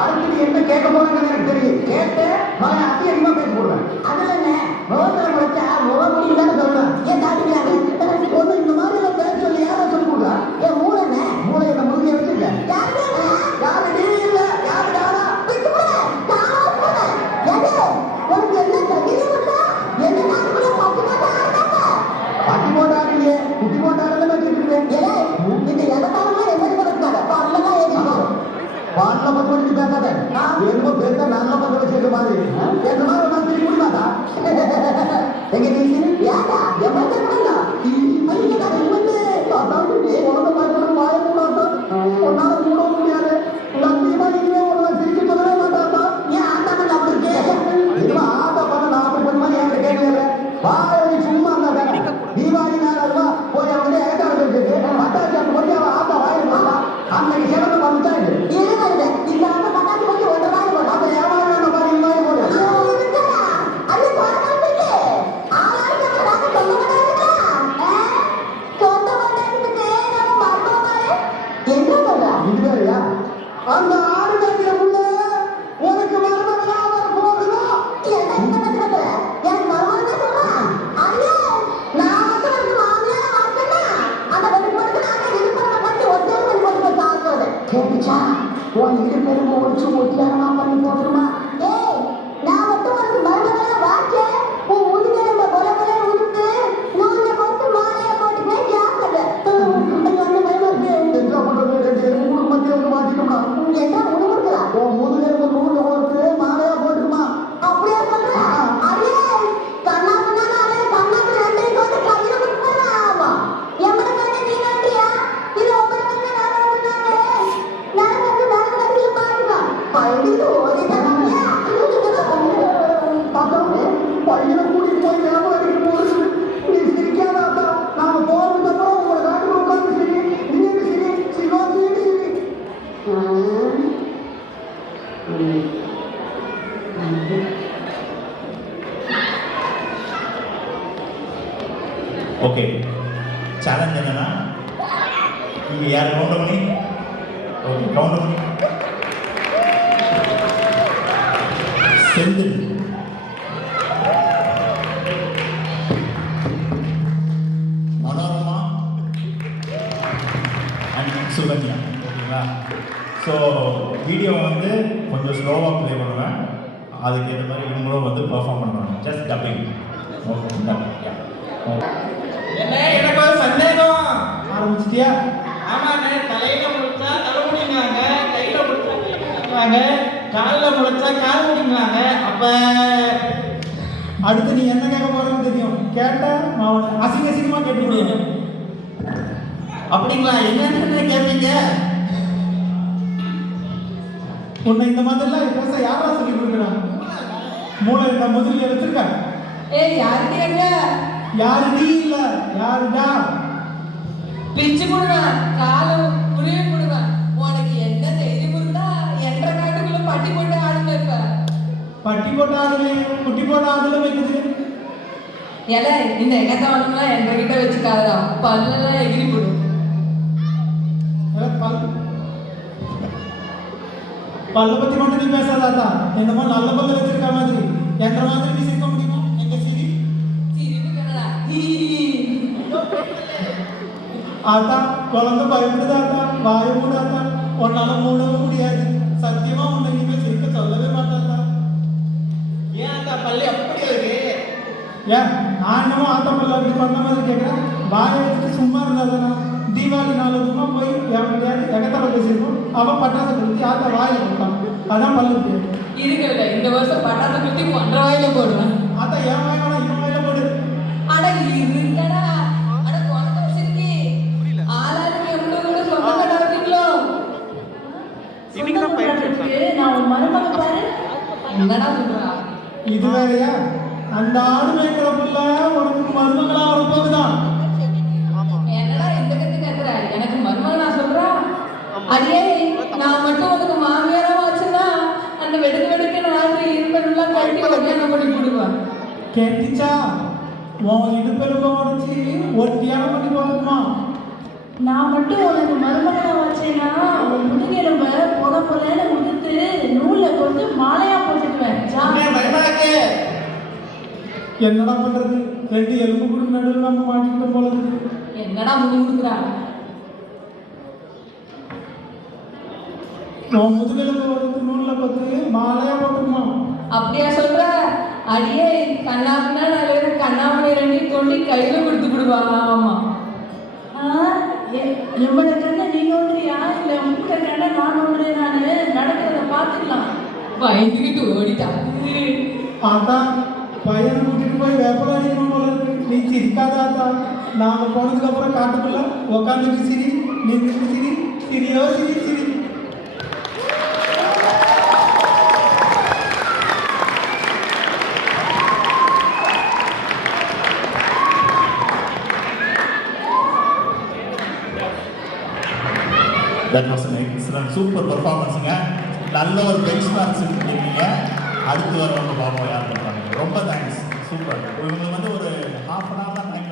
அடுத்து என்ன கேட்க போறாங்கன்னு எனக்கு தெரியும். கேட்டு நான் அதிகமா பேச போடுவேன். அதுல முகத்துல முடிச்சா முகம் முடியுதான்னு சொல்லுவேன். ஏன் தாட்டிக்கிறாங்க ஒண்ணு இந்த மாதிரி எல்லாம் பேச சொல்லி யாரும் சொல்லி கொடுக்குறா? ஏன் மூளை என்ன முழுகிய வச்சிருக்கேன். யாரு நீ இல்ல யாரு யாரா பட்டி போட்டாருங்க குட்டி போட்டாருன்னு வச்சிருக்கேன். இந்த எதத்தாலும் என்ன பாடலாம் ஏறிடுவோம். பாடல பத்து மணிக்கு பேசாத என்னமோ பேச நல்ல பத்து வச்சிருக்க மாதிரி எந்த மாதிரி நான் திரும்பி முடியாதா எங்க நீங்க யாரா எவ்வளவு அந்த ஆறு கட்டிய புள்ள உனக்கு மருமகளா வர போகுதோ எனக்கு மருமகன் சொல்றா ஐயோ நான் வந்து மாமியார மாட்டேன்னா அந்த வெறுப்புக்கு நான் இருப்பற பத்தி ஒத்தே பண்ணி தாக்குறது கேட்டுச்சா உன் இரு பெரும் ஒழிச்சு ஒத்தியாரமா பண்ணி போட்டுருமா ஏய் நான் மட்டும் உனக்கு மருமகளா வாச்சே உன் உயிரை நம்ம கொலை கொலை உடுத்து நூல்ல போட்டு மாலைய போட்டுனே ஜாக்கிரதை அந்த மருமகளுக்கு என்ன பண்றது மூணு மத்திய வந்து மாட்டிக்கோமா என்ன உணவுங்களா உன் முதுகெலும்பு நூல்ல போட்டு மாலையா போட்டுருமா அப்படியே சொல்ற அதே கண்ணா பண்ணாலே கண்ணாக்கு ரெண்டையும் போட்டு கையில குடுப்பானா ஆமா எம்மட கண்ணே நீ நன்றியா இது ஒவ்வொரு கண்ணே நான் பாடுவா பள்ளிக்கு ஓடி தரமையா பாப்போம் பள்ளியில கூட்டிட்டு போய் ஞாபகம் அடிக்க போகுது நீ சிரிக்காதா நாம போறதுக்கு அப்புறம் உங்களை நாட்டுக்கு உட்காந்து சரி நீங்க சரி சிவா சரி ஓகே சேலஞ்ச் என்னன்னா இங்க யார் கவுண்ட் பண்ணி ஓகே கவுண்ட் பண்ணி செந்தில் மனோரமா அண்ட் சுகன்யா ஓகேங்களா. ஸோ வீடியோ வந்து கொஞ்சம் ஸ்லோவாக ப்ளே பண்ணுவேன். அதுக்கு ஏற்ற மாதிரி இவங்களும் வந்து பெர்ஃபார்ம் பண்ணுவாங்க. ஜஸ்ட் டப்பிங் ஓகே டப்பிங் என்ன எனக்கு ஒரு சந்தேகம் ஆரம்பிச்சிட்டியா? ஆமாண்ணே தலையில முடிச்சா தலைமுடிங்காங்க கையில முடிச்சா கைங்காங்க காலில் முடிச்சா கால் முடிங்காங்க அப்ப அடுத்து நீ என்ன கேட்க போறன்னு தெரியும். கேட்டா நான் அசிங்க அசிங்கமா கேட்டு முடியும். அப்படிங்களா என்னன்னு கேட்பீங்க? உன்னை இந்த மாதிரிலாம் பேச யாரா சொல்லி கொடுக்குறான்? மூளை இருக்கா முதல்ல வச்சிருக்க? ஏய் யாருக்கு எங்க யாரு நீ இல்ல யாருடா? பிச்சு போடுவேன் காலம் புரிய போடுவேன். உனக்கு என்ன தைரியம் இருந்தா என்ற காட்டுக்குள்ள பட்டி போட்டு ஆடுங்க இருப்ப. பட்டி போட்ட ஆடுல குட்டி போட்ட ஆடுல வைக்குது. ஏல இந்த எங்கத்தாவனுங்களா எங்க கிட்ட வச்சுக்காதா பல்லெல்லாம் எகிரி போடும். பல்ல பத்தி மட்டும் நீ பேசாதாத்தா. இந்த மாதிரி நல்ல பல்ல வச்சிருக்க மாதிரி என்ற மாதிரி நீ சிரிக்க முடியுமா? எங்க சிரி சிரிப்பு கண்ணா ஆத்தா குழந்தை பயப்படுதாத்தா வாய மூடாத்தா. உன்னால மூடவும் முடியாது. சத்தியமா உன்னை இனிமே சிரிக்க சொல்லவே மாட்டாத்தா. ஏன் அந்த பள்ளி அப்படி இருக்கு? ஏன் நான் என்னமோ ஆத்தா பல்ல அப்படி பண்ண மாதிரி கேட்குறேன். வாயை வச்சுட்டு சும்மா இருந்தாதானா? தீபாவளி நாலு சும்மா போய் எகத்தால பேசியிருக்கோம். அவன் பட்டாசு கொடுத்து ஆத்தா வாயில போட்டான். அதான் பல்லு இருக்குல்ல இந்த வருஷம் பட்டாசு குத்தி 1.5 வாயில போடுவேன். ஆத்தா என் வாயில இவன் வாயில போடு. அட இருக்கடா அட குழந்தை வச்சிருக்கி ஆளாளுக்கு எவ்வளவு கூட சொந்த கடை வச்சுங்களோ. நான் உன் மருமகன் பாரு என்னடா சொல்றா? இது வேறையா? அந்த ஆடு மேய்க்கிற புள்ள உனக்கு மருமகளா வர போகுதான். என்னடா இந்த கத்து கத்துற? எனக்கு மருமகனா சொல்றா? அடியே நான் மட்டும் உனக்கு மாமியாரா வச்சுன்னா அந்த வெடுக்கு வெடுக்கு நாலு இருப்பெல்லாம் கட்டி கல்யாணம் பண்ணி போடுவேன். கேட்டுச்சா? உன் இடுப்பெலும்ப உடச்சி ஒட்டியான பண்ணி போட்டுமா? நான் மட்டும் உனக்கு மருமகனா வச்சேன்னா உன் முதுகெலும்ப பொல பொலன்னு உதுத்து நூல்ல கொண்டு மாலையா போட்டுக்குவேன் மருமகனுக்கு என்னடா பண்றது? 2 எலும்பு கூட நடுவில் நம்ம மாட்டிக்கிட்டோம் போல இருக்கு. என்னடா முடி கொடுக்குறா? உன் முதுகெலும்பு வந்து நூலில் கொத்து மாலையா போட்டுக்குமா? அப்படியா சொல்ற? அடியே கண்ணாப்புனா நல்ல கண்ணாமணி 2 கொண்டு கையில கொடுத்து விடுவாங்க. ஆமா எவ்வளவு கண்ணை நீ நோண்டுறியா இல்ல உங்க கண்ணை நான் நோண்டுறேன்? நானு நடக்கிறத பார்த்துக்கலாம். பயந்துக்கிட்டு ஓடிட்டான். அதான் பையனை கூட்டிட்டு போய் வேப்பல அடிக்கணும் போல இருக்கு. நீ சிரிக்காதாத்தா. நாங்க போனதுக்கு அப்புறம் காட்டுக்குள்ள உக்காந்துட்டு சிரி, நின்றுட்டு சிரி, சிரியோ சிரி சிரி. That was an excellent super பெர்ஃபார்மன்ஸுங்க. நல்ல ஒரு பெஞ்ச் மார்க்ஸ் இருக்கீங்க. அடுத்து வரவங்க பாப்போம் யார் பண்ணுறாங்க. ரொம்ப தேங்க்ஸ். சூப்பர். இவங்களுக்கு வந்து ஒரு 1/2 hour தான் டைம்